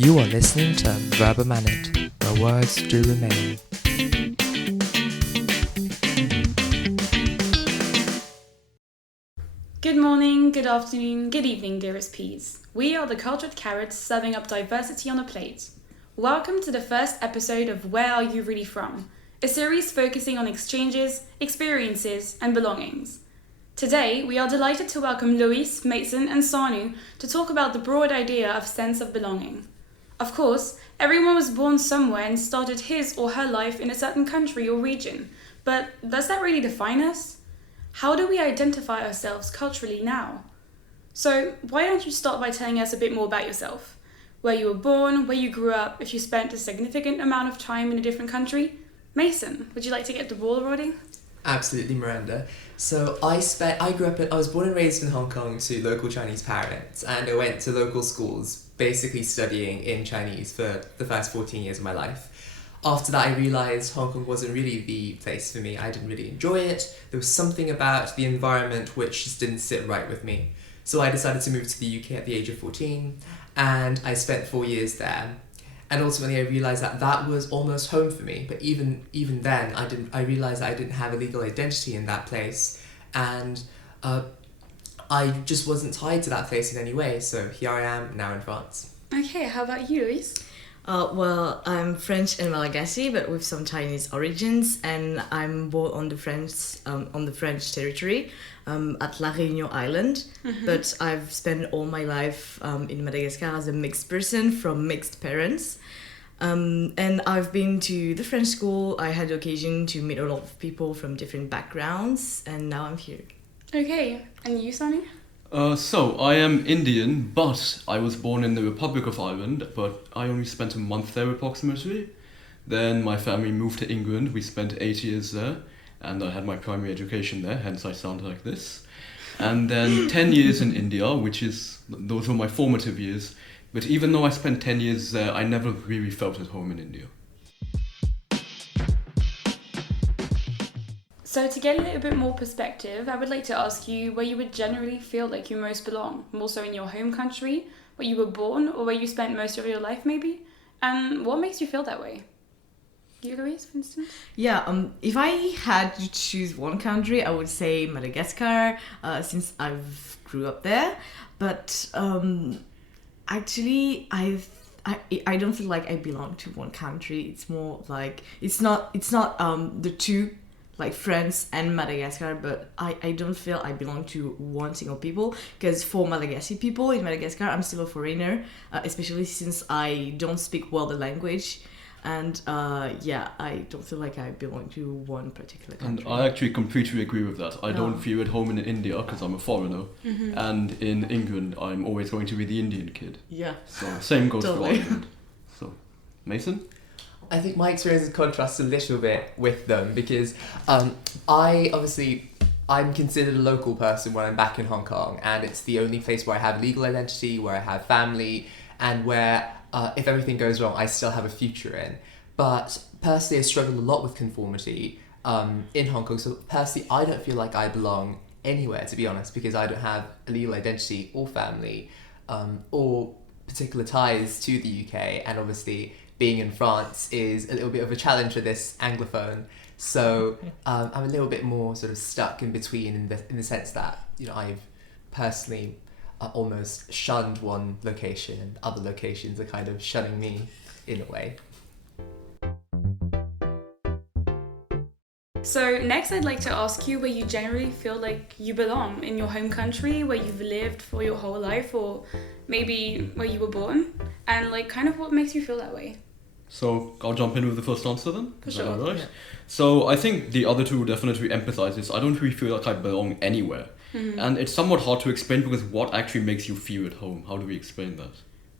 You are listening to Verba Manent, where words do remain. Good morning, good afternoon, good evening, dearest peas. We are the cultured carrots serving up diversity on a plate. Welcome to the first episode of Where Are You Really From? A series focusing on exchanges, experiences, and belongings. Today, we are delighted to welcome Luis, Mason, and Sanu to talk about the broad idea of sense of belonging. Of course, everyone was born somewhere and started his or her life in a certain country or region, but does that really define us? How do we identify ourselves culturally now? So, why don't you start by telling us a bit more about yourself? Where you were born, where you grew up, if you spent a significant amount of time in a different country? Mason, would you like to get the ball rolling? Absolutely, Miranda. So I was born and raised in Hong Kong to local Chinese parents, and I went to local schools, basically studying in Chinese for the first 14 years of my life. After that, I realised Hong Kong wasn't really the place for me. I didn't really enjoy it. There was something about the environment which just didn't sit right with me. So I decided to move to the UK at the age of 14, and I spent 4 years there. And ultimately, I realised that that was almost home for me. But even then, I realised that I didn't have a legal identity in that place, and I just wasn't tied to that place in any way. So here I am now in France. Okay, how about you, Luis? Well, I'm French and Malagasy, but with some Chinese origins, and I'm born on the French territory, at La Réunion Island. Mm-hmm. But I've spent all my life in Madagascar as a mixed person from mixed parents. And I've been to the French school. I had the occasion to meet a lot of people from different backgrounds, and now I'm here. Okay, and you, Sonny? So, I am Indian, but I was born in the Republic of Ireland, but I only spent a month there approximately. Then my family moved to England. We spent 8 years there, and I had my primary education there, hence I sound like this. And then 10 years in India, those were my formative years. But even though I spent 10 years there, I never really felt at home in India. So to get a little bit more perspective, I would like to ask you where you would generally feel like you most belong, more so in your home country, where you were born, or where you spent most of your life maybe, and what makes you feel that way? You, Louise, for instance? Yeah, if I had to choose one country, I would say Madagascar, since I've grew up there. But actually, I don't feel like I belong to one country. It's more like it's not the two, like France and Madagascar, but I don't feel I belong to one single people, because for Malagasy people in Madagascar, I'm still a foreigner, especially since I don't speak well the language, and I don't feel like I belong to one particular country. And I actually completely agree with that. I don't feel at home in India because I'm a foreigner, mm-hmm. and in England I'm always going to be the Indian kid. Yeah. So same goes totally. for Ireland. So, Mason? I think my experiences contrast a little bit with them because I'm considered a local person when I'm back in Hong Kong, and it's the only place where I have legal identity, where I have family, and where if everything goes wrong, I still have a future in. But personally, I struggle a lot with conformity in Hong Kong. So personally, I don't feel like I belong anywhere, to be honest, because I don't have a legal identity or family or particular ties to the UK, and obviously being in France is a little bit of a challenge for this Anglophone. So I'm a little bit more sort of stuck in between in the sense that, I've personally almost shunned one location, and other locations are kind of shunning me in a way. So next I'd like to ask you where you generally feel like you belong in your home country, where you've lived for your whole life, or maybe where you were born, and like kind of what makes you feel that way. So I'll jump in with the first answer then. For sure. Right? Yeah. So I think the other two definitely emphasize this. I don't really feel like I belong anywhere. Mm-hmm. And it's somewhat hard to explain because what actually makes you feel at home? How do we explain that?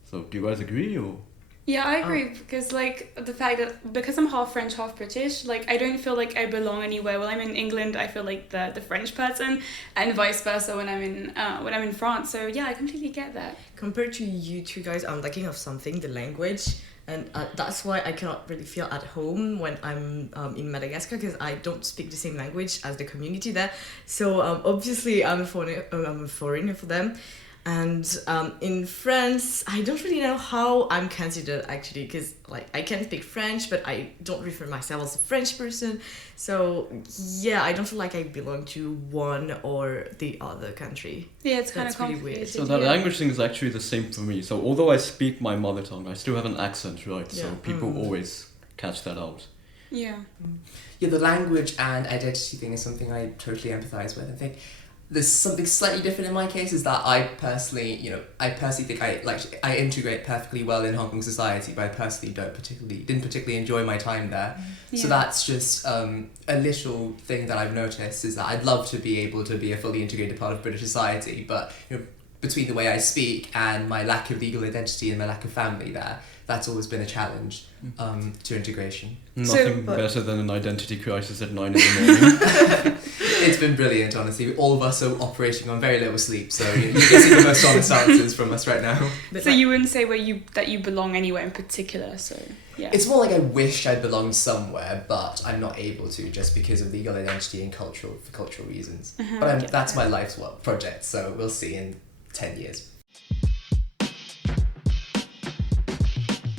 So do you guys agree or? Yeah, I agree, because like the fact that because I'm half French, half British, like I don't feel like I belong anywhere. When I'm in England, I feel like the French person, and vice versa when I'm in France. So yeah, I completely get that. Compared to you two guys, I'm lacking of something, the language. And that's why I cannot really feel at home when I'm in Madagascar, because I don't speak the same language as the community there. So obviously I'm a foreigner for them. And in France, I don't really know how I'm considered actually, because like I can speak French, but I don't refer myself as a French person. So yeah, I don't feel like I belong to one or the other country. Yeah, it's kind That's of really complicated. weird. So that language thing is actually the same for me. So although I speak my mother tongue, I still have an accent, right? So Yeah. people always catch that out. Yeah. Yeah, the language and identity thing is something I totally empathize with. I think there's something slightly different in my case is that I personally think I integrate perfectly well in Hong Kong society, but I personally didn't particularly enjoy my time there. So Yeah. that's just a little thing that I've noticed is that I'd love to be able to be a fully integrated part of British society, but between the way I speak and my lack of legal identity and my lack of family there, that's always been a challenge to integration. Nothing better than an identity crisis at 9 in the morning. It's been brilliant, honestly. All of us are operating on very little sleep, so you're getting the most honest answers from us right now. But So you wouldn't say that you belong anywhere in particular, so yeah. It's more like I wish I belonged somewhere, but I'm not able to just because of legal identity and for cultural reasons. But that's my life's project, so we'll see in 10 years.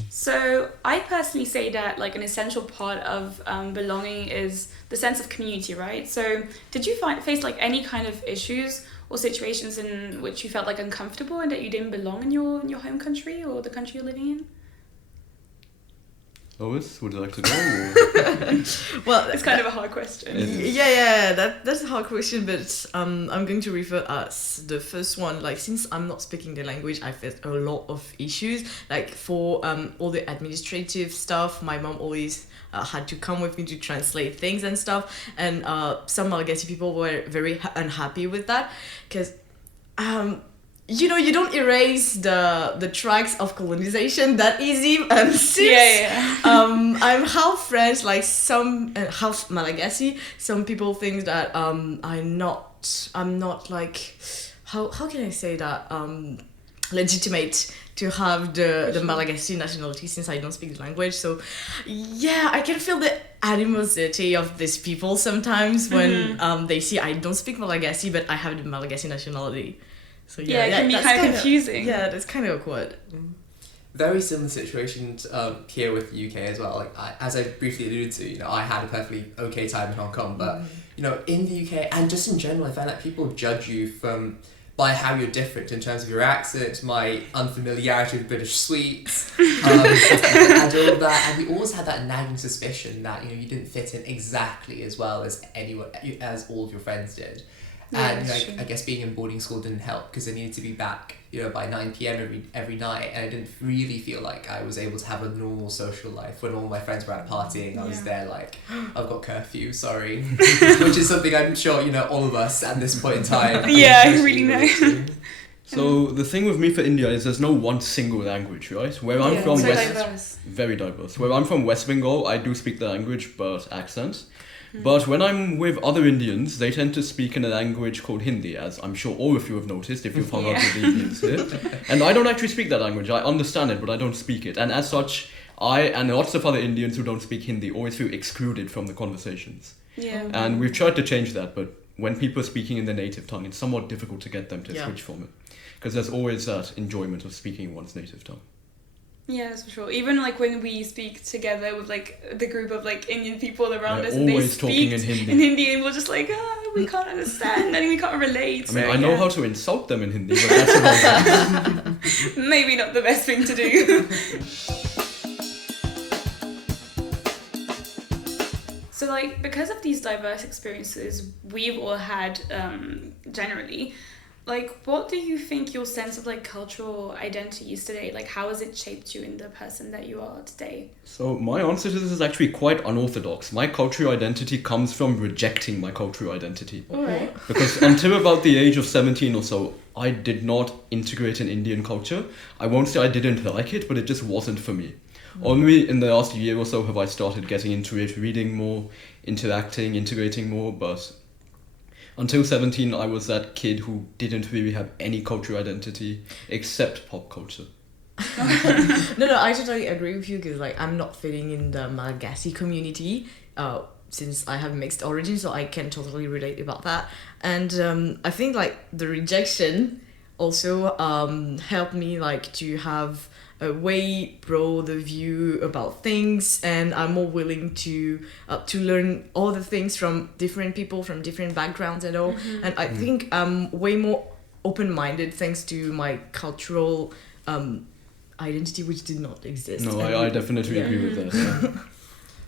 So I personally say that like an essential part of belonging is the sense of community, right? So did you face like any kind of issues or situations in which you felt like uncomfortable and that you didn't belong in your home country or the country you're living in? Lois, would you like to know? Or? well, It's kind of a hard question. Yeah, that's a hard question, but I'm going to refer as the first one. Like, since I'm not speaking the language, I faced a lot of issues. Like, for all the administrative stuff, my mom always had to come with me to translate things and stuff. And some Malagasy people were very unhappy with that, because you don't erase the tracks of colonization that easy. And since I'm half French, like some half Malagasy, some people think that I'm not like how can I say that legitimate to have the Malagasy nationality since I don't speak the language. So yeah, I can feel the animosity of these people sometimes when they see I don't speak Malagasy but I have the Malagasy nationality. So Yeah, it can be that's kind of confusing. Yeah, that's kind of awkward. Very similar situations here with the UK as well. Like as I briefly alluded to, I had a perfectly okay time in Hong Kong, but in the UK and just in general, I find that people judge you by how you're different in terms of your accent, my unfamiliarity with British sweets, and all of that. And we always had that nagging suspicion that you didn't fit in exactly as well as as all of your friends did. And I guess being in boarding school didn't help because I needed to be back, by 9 p.m. every night, and I didn't really feel like I was able to have a normal social life when all my friends were out partying. I was there like, I've got curfew, sorry, which is something I'm sure all of us at this point in time. Yeah, I really know. So the thing with me for India is there's no one single language, right? Where I'm from, so diverse. very diverse. Where I'm from, West Bengal, I do speak the language, but accent. But when I'm with other Indians, they tend to speak in a language called Hindi, as I'm sure all of you have noticed if you've hung out with the Indians here. And I don't actually speak that language. I understand it, but I don't speak it. And as such, I and lots of other Indians who don't speak Hindi always feel excluded from the conversations. Yeah. And we've tried to change that, but when people are speaking in their native tongue, it's somewhat difficult to get them to switch from it. Because there's always that enjoyment of speaking one's native tongue. Yeah, that's for sure. Even like when we speak together with like the group of like Indian people around us, and always they talking speak in Hindi. in Hindi, and we're just like, we can't understand, and we can't relate. I mean, so, I know how to insult them in Hindi, but that's about it. Maybe not the best thing to do. So like, because of these diverse experiences we've all had generally, like, what do you think your sense of like cultural identity is today? Like, how has it shaped you in the person that you are today? So my answer to this is actually quite unorthodox. My cultural identity comes from rejecting my cultural identity. Alright. Because until about the age of 17 or so, I did not integrate in Indian culture. I won't say I didn't like it, but it just wasn't for me. Only in the last year or so have I started getting into it, reading more, interacting, integrating more, but until 17, I was that kid who didn't really have any cultural identity except pop culture. No, I totally agree with you because like I'm not fitting in the Malagasy community since I have mixed origins, so I can totally relate about that. And I think like the rejection also helped me like to have a way broader view about things, and I'm more willing to learn all the things from different people from different backgrounds and all. And I think I'm way more open-minded thanks to my cultural identity, which did not exist. No, I definitely agree with that. Yeah.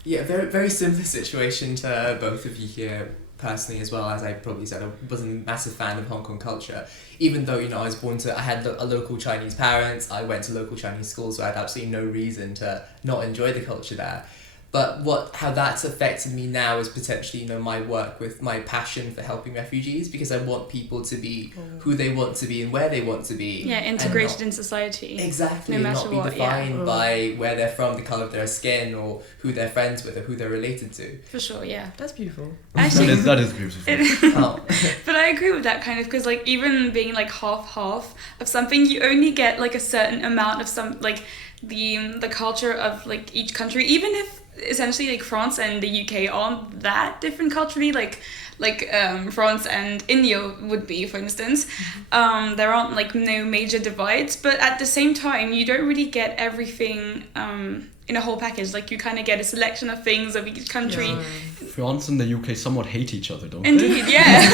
Yeah, very very similar situation to both of you here. Personally, as well, as I probably said, I wasn't a massive fan of Hong Kong culture. Even though, I was I had a local Chinese parents, I went to local Chinese schools, so I had absolutely no reason to not enjoy the culture there. But how that's affected me now is potentially, my work with my passion for helping refugees, because I want people to be who they want to be and where they want to be. Yeah, integrated in society. Exactly, no and matter not be what, defined by where they're from, the colour of their skin, or who they're friends with, or who they're related to. For sure, yeah. That's beautiful. Actually, that is beautiful. Oh. But I agree with that kind of, because like even being like half of something, you only get like a certain amount of some, like the culture of like each country, even if essentially like France and the UK aren't that different culturally, like France and India would be, for instance. There aren't like no major divides, but at the same time you don't really get everything in a whole package. Like you kind of get a selection of things of each country. Yeah. France and the UK somewhat hate each other, don't they? Indeed, yeah.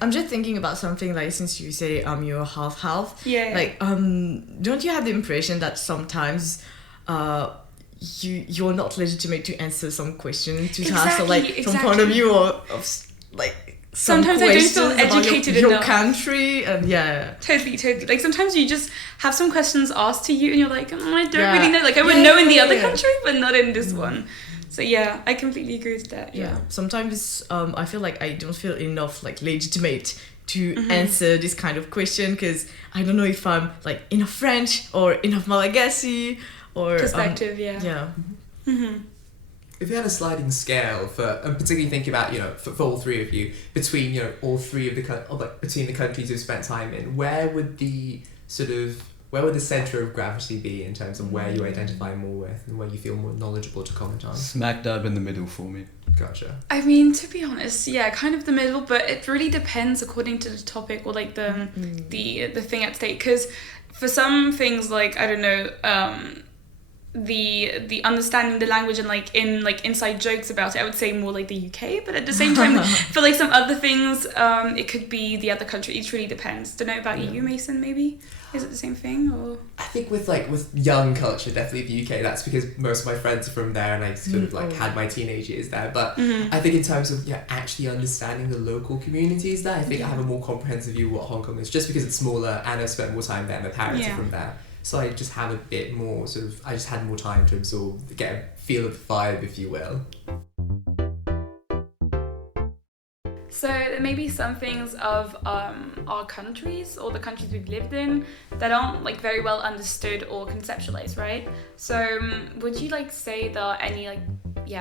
I'm just thinking about something like, since you say you're half, Yeah. like don't you have the impression that sometimes you're not legitimate to answer some question to ask, or like some point of view of like sometimes I don't feel educated your enough. country, and Totally. Like sometimes you just have some questions asked to you and you're like, I don't Yeah. really know. Like I would know in the other Yeah. country, but not in this one. So yeah, I completely agree with that. Yeah. Sometimes I feel like I don't feel enough like legitimate to answer this kind of question, because I don't know if I'm like enough French or enough Malagasy or Perspective, yeah. Yeah. If you had a sliding scale for, and particularly thinking about, for all three of you, between, all three of between the countries you've spent time in, where would the centre of gravity be in terms of where you identify more with and where you feel more knowledgeable to comment on? Smack dab in the middle for me. Gotcha. I mean, to be honest, yeah, kind of the middle, but it really depends according to the topic or like the thing at stake. Because for some things, like I don't know, the understanding the language and like inside jokes about it, I would say more like the UK. But at the same time, for like some other things, it could be the other country. It really depends. Don't know about you, Mason. Maybe is it the same thing or? I think with young culture, definitely the UK. That's because most of my friends are from there, and I sort of had my teenage years there. But I think in terms of actually understanding the local communities there, I think I have a more comprehensive view of what Hong Kong is, just because it's smaller and I've spent more time there. My parents are from there. So I just have a bit more I just had more time to absorb, get a feel of the vibe, if you will. So there may be some things of our countries or the countries we've lived in that aren't like very well understood or conceptualized, right? So would you like say there are any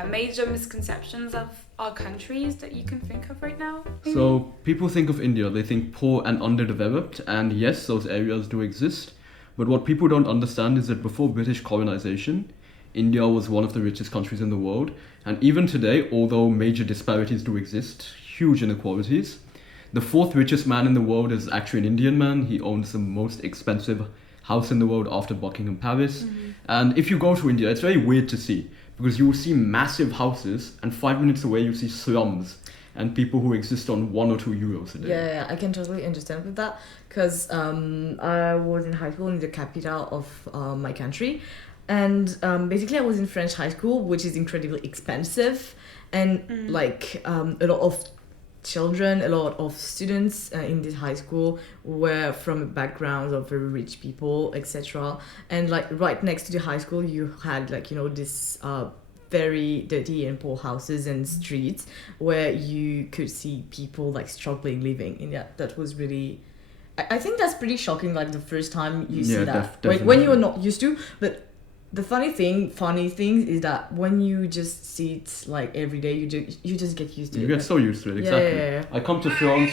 major misconceptions of our countries that you can think of right now? Maybe? So people think of India, they think poor and underdeveloped, and yes, those areas do exist. But what people don't understand is that before British colonization, India was one of the richest countries in the world. And even today, although major disparities do exist, huge inequalities, the fourth richest man in the world is actually an Indian man. He owns the most expensive house in the world after Buckingham Palace. And if you go to India, it's very weird to see, because you will see massive houses and 5 minutes away you see slums and people who exist on 1 or 2 euros a day. Yeah, I can totally understand with that, because I was in high school in the capital of my country, and basically I was in French high school, which is incredibly expensive, and a lot of children, a lot of students in this high school were from backgrounds of very rich people, etc. And like right next to the high school, you had this very dirty and poor houses and streets where you could see people like struggling living in that was really, I think that's pretty shocking, like the first time you see that when you're not used to. But the funny thing is that when you just see it like every day, you just get used to it. You get so used to it, exactly. Yeah. I come to France.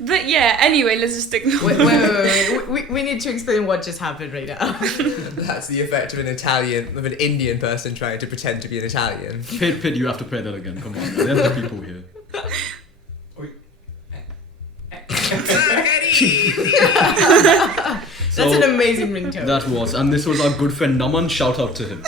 But Anyway, let's just ignore Wait. We need to explain what just happened right now. That's the effect of an Indian person trying to pretend to be an Italian. Pit, you have to play that again. Come on, there's the people here. That's an amazing ringtone. That was, and this was our good friend Naman. Shout out to him.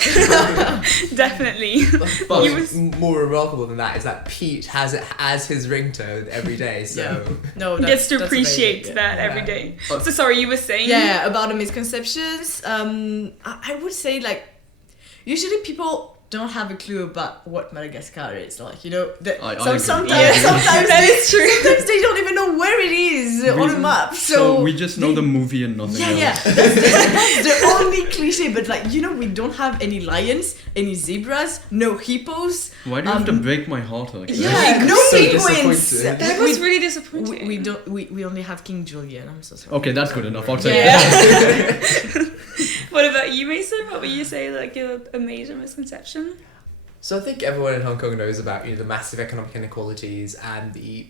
Definitely. But You was- more remarkable than that is that Pete has it as his ringtone every day. So No, Gets to that's appreciate amazing. that every day. So sorry, you were saying? Yeah, about the misconceptions. I would say like usually people don't have a clue about what Madagascar is like. You know, I agree. sometimes That is true. sometimes they don't even know where it is on a map. So we just know the movie and nothing else. Yeah, that's the only cliche. But like we don't have any lions, any zebras, no hippos. Why do you have to break my heart like that? Yeah, no So penguins. disappointed. That was really disappointing. We only have King Julian. I'm so sorry. Okay, that's good enough. I'll take Yeah. that. What about you, Mason? What would you say, like, a major misconception? So I think everyone in Hong Kong knows about the massive economic inequalities and the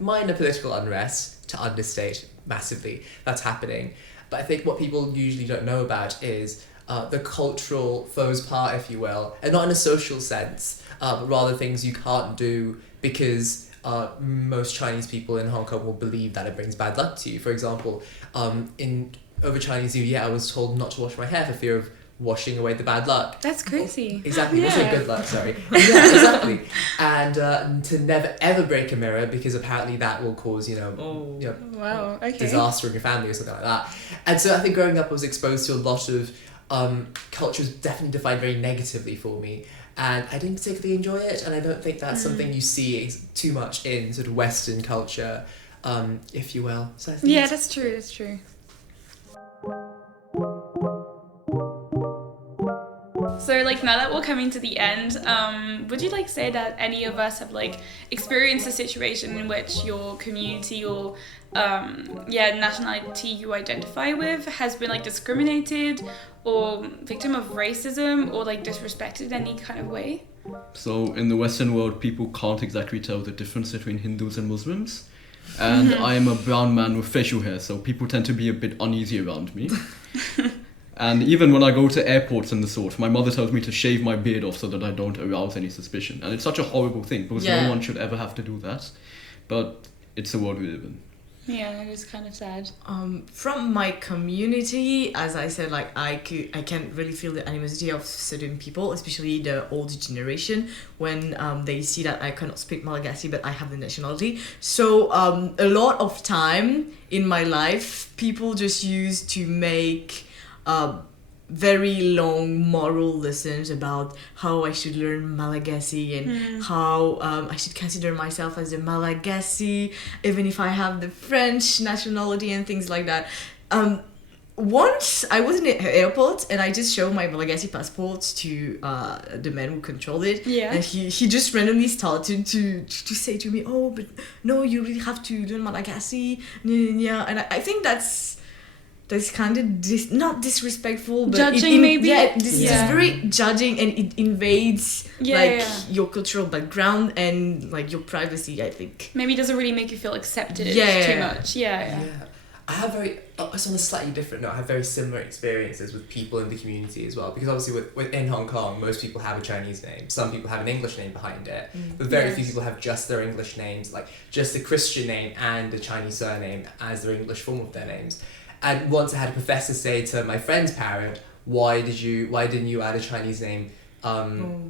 minor political unrest, to understate massively, that's happening. But I think what people usually don't know about is the cultural faux pas, if you will, and not in a social sense, but rather things you can't do because most Chinese people in Hong Kong will believe that it brings bad luck to you. For example, over Chinese New Year, I was told not to wash my hair for fear of washing away the bad luck. That's crazy. Exactly, Yeah. also good luck, sorry. Yeah, exactly. And to never ever break a mirror because apparently that will cause, Wow, okay. disaster in your family or something like that. And so I think growing up I was exposed to a lot of cultures definitely defined very negatively for me. And I didn't particularly enjoy it, and I don't think that's something you see too much in sort of Western culture, if you will. So I think Yeah, that's true, that's true. So, like, now that we're coming to the end, would you, like, say that any of us have, like, experienced a situation in which your community or, nationality you identify with has been, like, discriminated or victim of racism or, like, disrespected in any kind of way? So in the Western world, people can't exactly tell the difference between Hindus and Muslims. And I am a brown man with facial hair, so people tend to be a bit uneasy around me. And even when I go to airports and the sort, my mother tells me to shave my beard off so that I don't arouse any suspicion. And it's such a horrible thing, because no one should ever have to do that. But it's the world we live in. Yeah, it is kind of sad. From my community, as I said, like I can really feel the animosity of certain people, especially the older generation, when they see that I cannot speak Malagasy but I have the nationality. So a lot of time in my life, people just used to make very long moral lessons about how I should learn Malagasy and how I should consider myself as a Malagasy even if I have the French nationality and things like that. Once I was in an airport and I just showed my Malagasy passport to the man who controlled it, and he just randomly started to say to me, "Oh, but no, you really have to learn Malagasy." And I think that's kind of not disrespectful, but judging maybe. This is very judging, and it invades your cultural background and like your privacy, I think. Maybe it doesn't really make you feel accepted too much. Yeah. I have it's on a slightly different note, I have very similar experiences with people in the community as well, because obviously in Hong Kong, most people have a Chinese name, some people have an English name behind it, but very few people have just their English names, like just a Christian name and a Chinese surname as their English form of their names. And once I had a professor say to my friend's parent, why didn't you add a Chinese name, an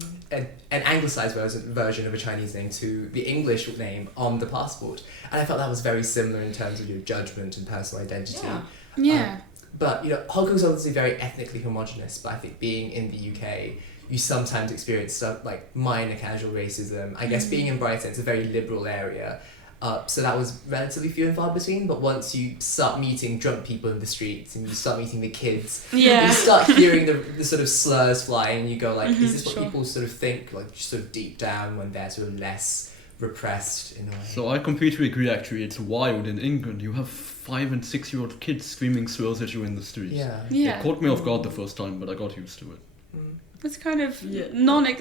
anglicized version of a Chinese name to the English name on the passport? And I felt that was very similar in terms of your judgment and personal identity. But Hong Kong's obviously very ethnically homogenous, but I think being in the UK, you sometimes experience stuff like minor casual racism. I guess being in Brighton, it's a very liberal area. So that was relatively few and far between, but once you start meeting drunk people in the streets and you start meeting the kids, you start hearing the sort of slurs flying, and you go like, is this what people sort of think, like sort of deep down when they're sort of less repressed in a way? So I completely agree, actually. It's wild in England. You have 5 and 6 year old kids screaming slurs at you in the streets. Yeah. It caught me off guard the first time, but I got used to it. it's kind of Yeah.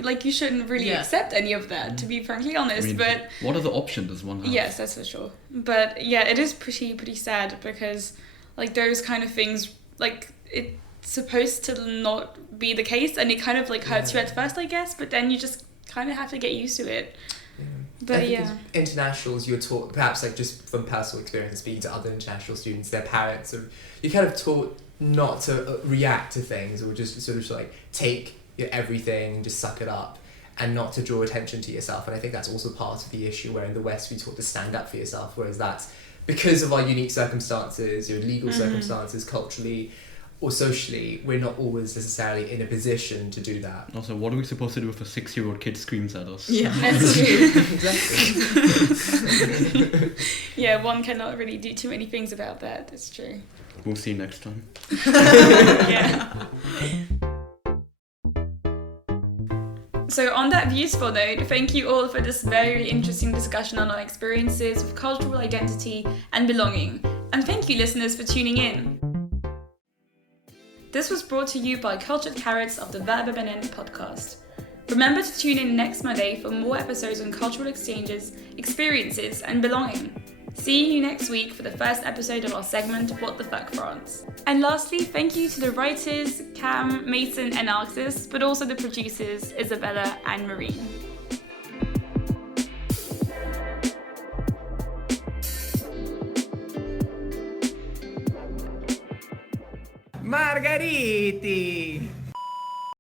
like you shouldn't really Yeah. accept any of that, to be frankly honest. But what other option does one have? yes, that's for sure. But yeah, it is pretty sad because like those kind of things, like it's supposed to not be the case, and it kind of like hurts you at first, I guess. But then you just kind of have to get used to it. But I think yeah. as internationals, you're taught, perhaps like just from personal experience speaking to other international students, their parents, or you're kind of taught not to react to things or just sort of like take your everything and just suck it up and not to draw attention to yourself. And I think that's also part of the issue where in the West we taught to stand up for yourself, whereas that's because of our unique circumstances, your legal circumstances, culturally or socially, we're not always necessarily in a position to do that. Also, what are we supposed to do if a 6-year-old kid screams at us? Yeah. That's true. Exactly. Yeah, one cannot really do too many things about that. It's true. We'll see you next time. Yeah. So on that beautiful note, thank you all for this very interesting discussion on our experiences with cultural identity and belonging. And thank you listeners for tuning in. This was brought to you by Cultured Carrots of the Verbe Benent podcast. Remember to tune in next Monday for more episodes on cultural exchanges, experiences and belonging. See you next week for the first episode of our segment, What the Fuck France. And lastly, thank you to the writers, Cam, Mason and Alexis, but also the producers, Isabella and Marine. Margariti!